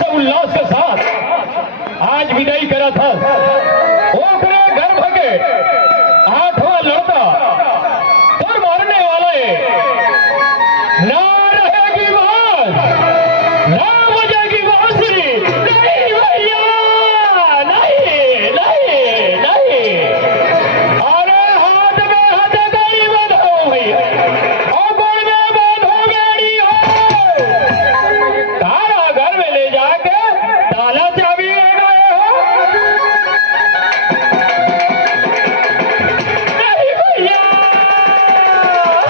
हर्ष उल्लास के साथ आज विदाई करा था ओकरे गर्भ के 8वां लड़का और मारने वाले ना